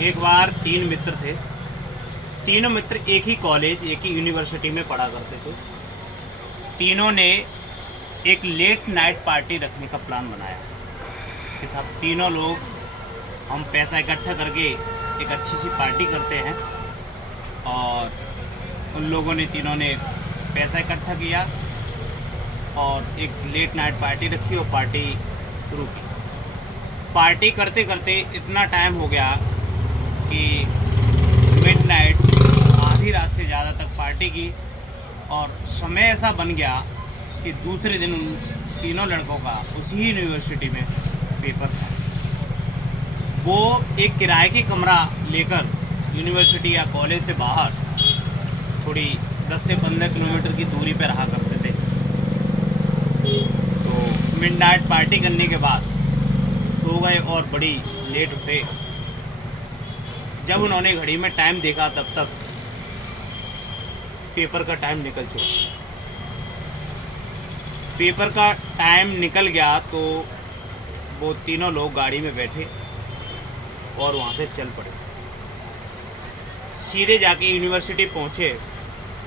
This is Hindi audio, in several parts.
एक बार तीन मित्र थे। तीनों मित्र एक ही कॉलेज, एक ही यूनिवर्सिटी में पढ़ा करते थे। तीनों ने एक लेट नाइट पार्टी रखने का प्लान बनाया कि सब तीनों लोग हम पैसा इकट्ठा करके एक अच्छी सी पार्टी करते हैं। और उन लोगों ने, तीनों ने पैसा इकट्ठा किया और एक लेट नाइट पार्टी रखी और पार्टी शुरू की। पार्टी करते करते इतना टाइम हो गया कि मिडनाइट, आधी रात से ज़्यादा तक पार्टी की और समय ऐसा बन गया कि दूसरे दिन उन तीनों लड़कों का उसी यूनिवर्सिटी में पेपर था। वो एक किराए की कमरा लेकर यूनिवर्सिटी या कॉलेज से बाहर थोड़ी 10 से 15 किलोमीटर की दूरी पर रहा करते थे। तो मिडनाइट पार्टी करने के बाद सो गए और बड़ी लेट उठे। जब उन्होंने घड़ी में टाइम देखा तब तक पेपर का टाइम निकल चुका। पेपर का टाइम निकल गया तो वो तीनों लोग गाड़ी में बैठे और वहाँ से चल पड़े। सीधे जाके यूनिवर्सिटी पहुँचे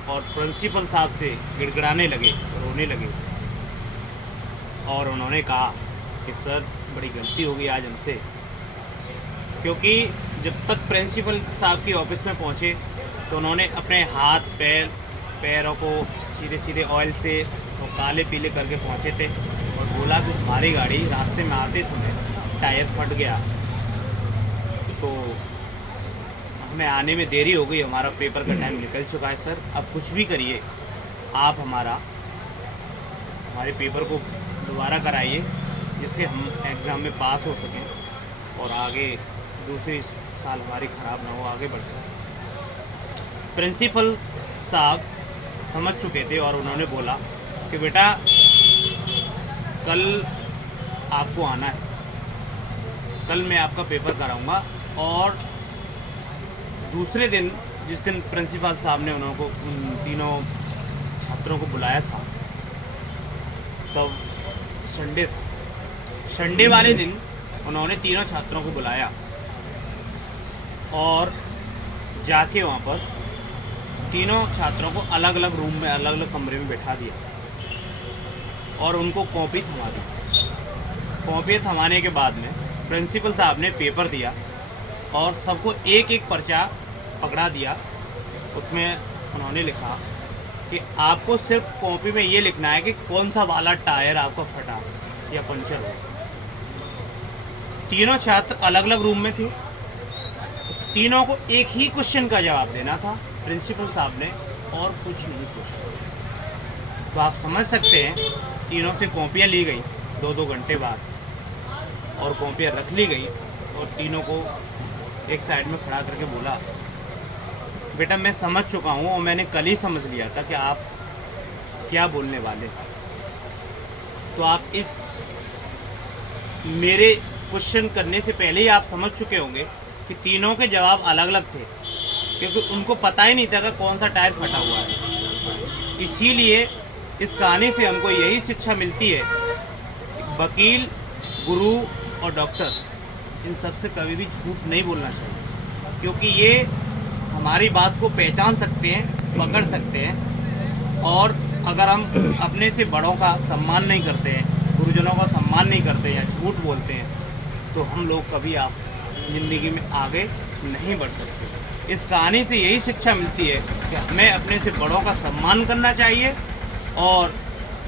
और प्रिंसिपल साहब से गिड़गिड़ाने लगे, रोने लगे और उन्होंने कहा कि सर, बड़ी गलती हो गई आज हमसे। क्योंकि जब तक प्रिंसिपल साहब की ऑफिस में पहुँचे तो उन्होंने अपने हाथ पैरों को सीधे सीधे ऑयल से और काले पीले करके पहुँचे थे और बोला कि हमारी गाड़ी रास्ते में आते समय टायर फट गया, तो हमें आने में देरी हो गई, हमारा पेपर का टाइम निकल चुका है सर। अब कुछ भी करिए, आप हमारे पेपर को दोबारा कराइए जिससे हम एग्ज़ाम में पास हो सकें और आगे दूसरी साल हमारी ख़राब ना हो, आगे बढ़ सकें। प्रिंसिपल साहब समझ चुके थे और उन्होंने बोला कि बेटा, कल आपको आना है, कल मैं आपका पेपर कराऊंगा। और दूसरे दिन, जिस दिन प्रिंसिपल साहब ने उन तीनों छात्रों को बुलाया था, तब संडे था। संडे वाले दिन उन्होंने तीनों छात्रों को बुलाया और जाके वहाँ पर तीनों छात्रों को अलग अलग रूम में, अलग अलग कमरे में बैठा दिया और उनको कॉपी थमा दी। कॉपी थमाने के बाद में प्रिंसिपल साहब ने पेपर दिया और सबको एक एक पर्चा पकड़ा दिया। उसमें उन्होंने लिखा कि आपको सिर्फ कॉपी में ये लिखना है कि कौन सा वाला टायर आपका फटा या पंचर हो। तीनों छात्र अलग अलग रूम में थे। तीनों को एक ही क्वेश्चन का जवाब देना था प्रिंसिपल साहब ने, और कुछ नहीं पूछा। तो आप समझ सकते हैं, तीनों से कॉपियाँ ली गई 2-2 घंटे बाद और कॉपियाँ रख ली गई और तीनों को एक साइड में खड़ा करके बोला, बेटा मैं समझ चुका हूँ और मैंने कल ही समझ लिया था कि आप क्या बोलने वाले। तो आप इस मेरे क्वेश्चन करने से पहले ही आप समझ चुके होंगे कि तीनों के जवाब अलग अलग थे, क्योंकि उनको पता ही नहीं था कि कौन सा टायर फटा हुआ है। इसीलिए इस कहानी से हमको यही शिक्षा मिलती है, वकील, गुरु और डॉक्टर, इन सब से कभी भी झूठ नहीं बोलना चाहिए, क्योंकि ये हमारी बात को पहचान सकते हैं, पकड़ सकते हैं। और अगर हम अपने से बड़ों का सम्मान नहीं करते हैं, गुरुजनों का सम्मान नहीं करते हैं या झूठ बोलते हैं, तो हम लोग कभी आप ज़िंदगी में आगे नहीं बढ़ सकते। इस कहानी से यही शिक्षा मिलती है कि हमें अपने से बड़ों का सम्मान करना चाहिए और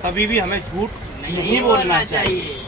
कभी भी हमें झूठ नहीं बोलना चाहिए।